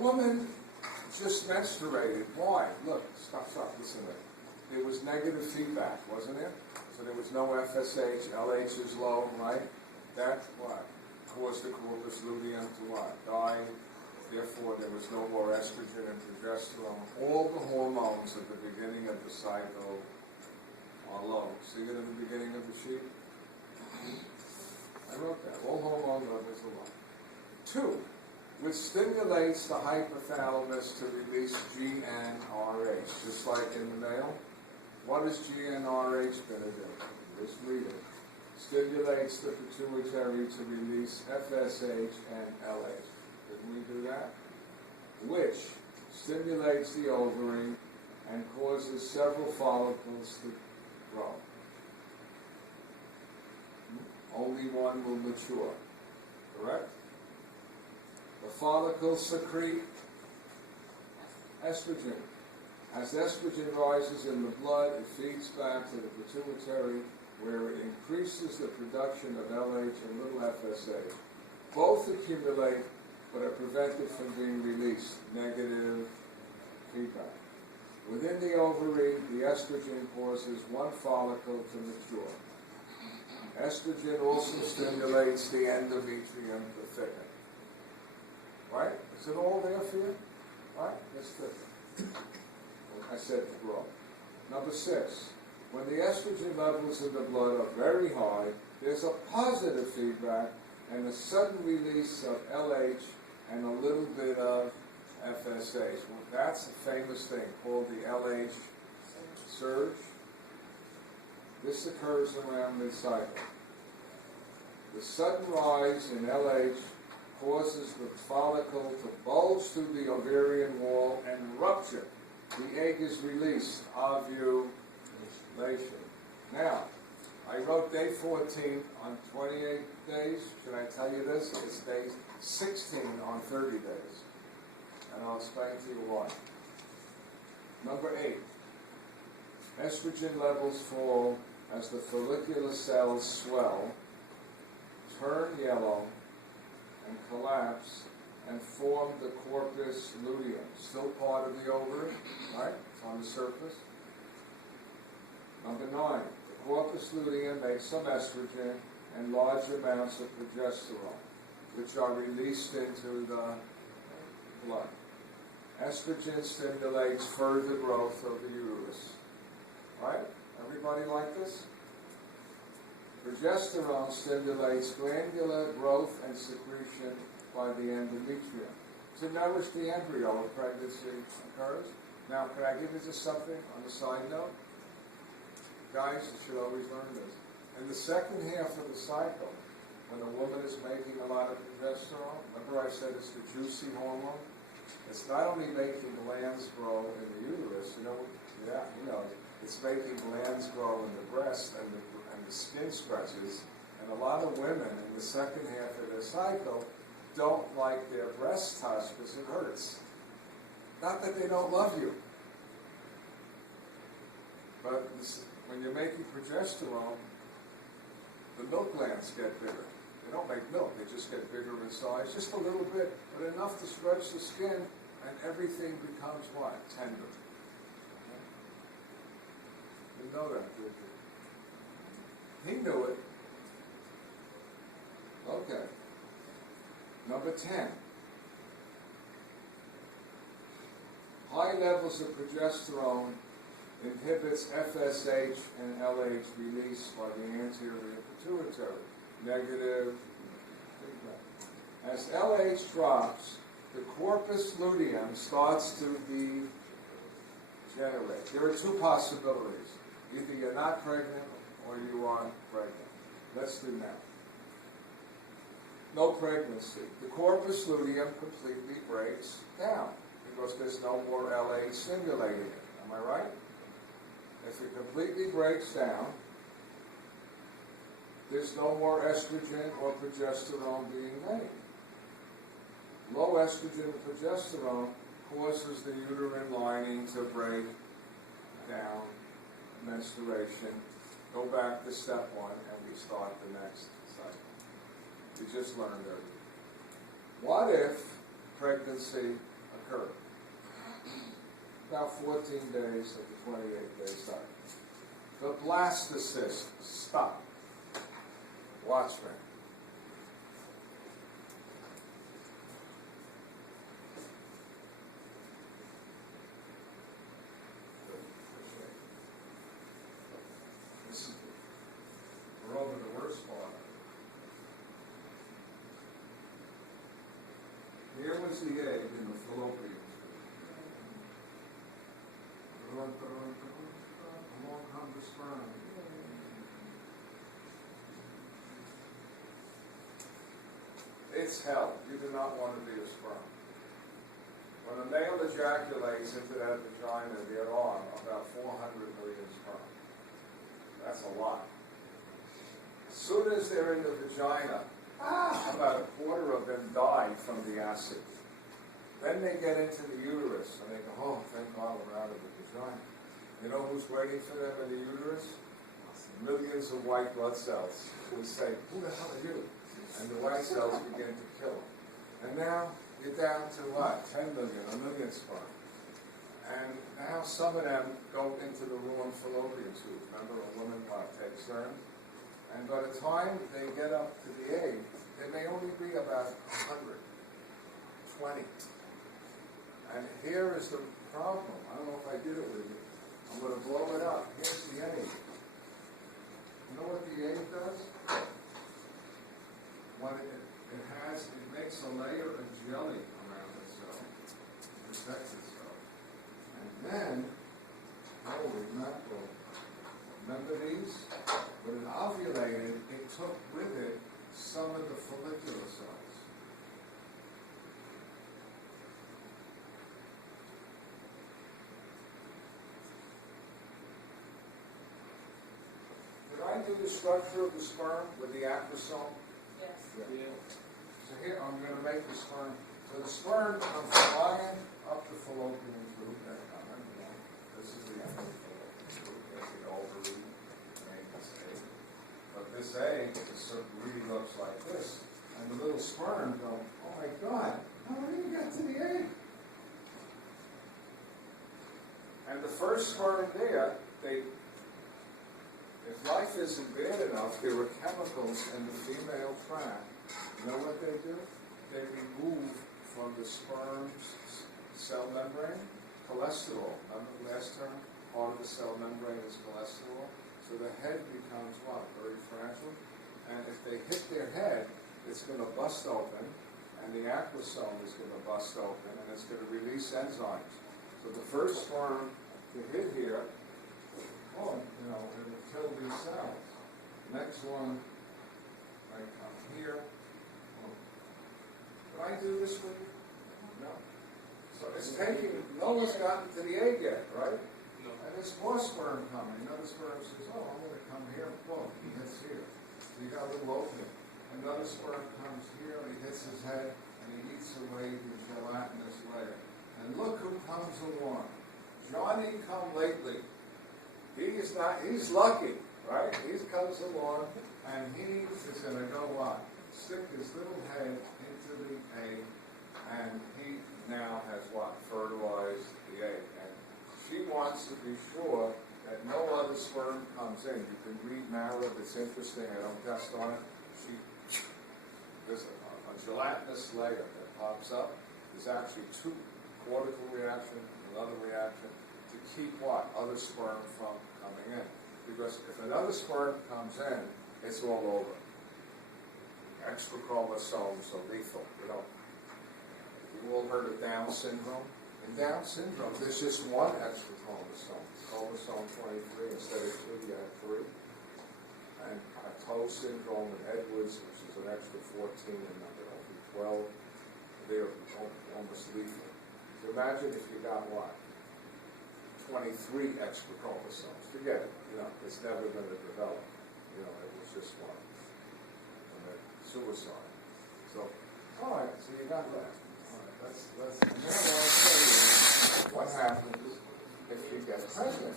woman just menstruated. Why? Look, stop, listen to me. There was negative feedback, wasn't there? So there was no FSH, LH is low, right? That, what? Caused the corpus luteum to what? Die. Therefore, there was no more estrogen and progesterone. All the hormones at the beginning of the cycle are low. See it in the beginning of the sheet? I wrote that. All hormone levels are low. 2, which stimulates the hypothalamus to release GnRH, just like in the male. What is GnRH going to do? Just read it. Stimulates the pituitary to release FSH and LH. Didn't we do that? Which stimulates the ovary and causes several follicles to grow. Only one will mature. Correct? The follicles secrete estrogen. As estrogen rises in the blood, it feeds back to the pituitary, where it increases the production of LH and little FSH. Both accumulate, but are prevented from being released. Negative feedback. Within the ovary, the estrogen causes one follicle to mature. Estrogen also stimulates the endometrium to thicken. Right? Is it all there for you? Right? Let's thicken. I said to grow. Number 6. When the estrogen levels in the blood are very high, there's a positive feedback and a sudden release of LH and a little bit of FSH. Well, that's a famous thing called the LH surge. This occurs around mid-cycle. The sudden rise in LH causes the follicle to bulge through the ovarian wall and rupture. The egg is released, ovulation. Now, I wrote day 14 on 28 days. Should I tell you this? It's day 16 on 30 days. And I'll explain to you why. Number 8. Estrogen levels fall as the follicular cells swell, turn yellow, and collapse, and form the corpus luteum. Still part of the ovary, right? It's on the surface. Number 9. The corpus luteum makes some estrogen and large amounts of progesterone, which are released into the blood. Estrogen stimulates further growth of the uterus. Right? Everybody like this? Progesterone stimulates glandular growth and secretion by the endometrium to nourish the embryo if pregnancy occurs. Now, can I give you just something on the side note? Guys, you should always learn this. In the second half of the cycle, when a woman is making a lot of progesterone, remember I said it's the juicy hormone? It's not only making glands grow in the uterus, it's making glands grow in the breast and the skin stretches. And a lot of women in the second half of their cycle don't like their breast touch because it hurts. Not that they don't love you. But when you're making progesterone, the milk glands get bigger. They don't make milk, they just get bigger in size, just a little bit, but enough to stretch the skin, and everything becomes what? Tender. Okay? You know that, did you? He knew it. Okay. Number 10. High levels of progesterone inhibits FSH and LH release by the anterior pituitary. Negative feedback. As LH drops, the corpus luteum starts to degenerate. There are two possibilities. Either you're not pregnant or you are pregnant. Let's do now. No pregnancy. The corpus luteum completely breaks down because there's no more LH stimulating it. Am I right? If it completely breaks down, there's no more estrogen or progesterone being made. Low estrogen and progesterone causes the uterine lining to break down, menstruation. Go back to step 1 and we start the next cycle. We just learned everything. What if pregnancy occurred. About 14 days of the 28-day cycle. The blastocyst stopped. Watch me. We're over the worst part. Here was the egg in the fallopian tube. Along comes the sperm. It's hell. You do not want to be a sperm. When a male ejaculates into that vagina, there are about 400 million sperm. That's a lot. As soon as they're in the vagina, about a quarter of them die from the acid. Then they get into the uterus, and they go, oh, thank God we're out of the vagina. You know who's waiting for them in the uterus? Millions of white blood cells who say, who the hell are you? And the white cells begin to kill them. And now you're down to what? 10 million, a million sperm. And now some of them go into the ruined fallopian tube. Remember, a woman takes them. And by the time they get up to the egg, there may only be about 100, 20. And here is the problem. I don't know if I did it with you. I'm going to blow it up. Here's the egg. You know what the egg does? When it makes a layer of jelly around itself, it protects itself. And then, holy mackerel, remember these? When it ovulated, it took with it some of the follicular cells. Did I do the structure of the sperm with the acrosome? Yes. Yeah. So here, I'm going to make the sperm. So the sperm comes flying up the fallopian tube. This is the end of the fallopian tube. There's the ovary. But this egg really looks like this. And the little sperm go, oh my God, how did you get to the egg? And the first sperm there, if life isn't bad enough, there are chemicals in the female tract. You know what they do? They remove from the sperm's cell membrane cholesterol. Remember the last term? Part of the cell membrane is cholesterol. So the head becomes what? Very fragile. And if they hit their head, it's going to bust open, and the acrosome is going to bust open, and it's going to release enzymes. So the first sperm to hit here, it'll kill these cells. Next one, might come here. Did I do this with you? No. So it's taking, no one's gotten to the egg yet, right? And there's more sperm coming. Another sperm says, oh, I'm going to come here. Boom, he hits here. So you got a little opening. Another sperm comes here, and he hits his head, and he eats away the gelatinous layer. And look who comes along. Johnny come lately. He's lucky, right? He comes along, and he is going to go what? Stick his little head into the egg, and he now has what? Fertilized the egg. And she wants to be sure that no other sperm comes in. You can read Marib, it's interesting, I don't test on it. There's a gelatinous layer that pops up. There's actually two, cortical reaction, another reaction, to keep what? Other sperm from coming in. Because if another sperm comes in, it's all over. Extra chromosomes are lethal. You all heard of Down syndrome? In Down syndrome, there's just one extra chromosome. Chromosome 23, instead of 2, you have 3. And Toe syndrome in Edwards, which is an extra 14 and number 12, they're almost lethal. So imagine if you got what? 23 extra chromosomes. Forget it. It's never going to develop. It was just one. Suicide. So, all right, so you got that. All right, and now I'll tell you what happens if you get pregnant.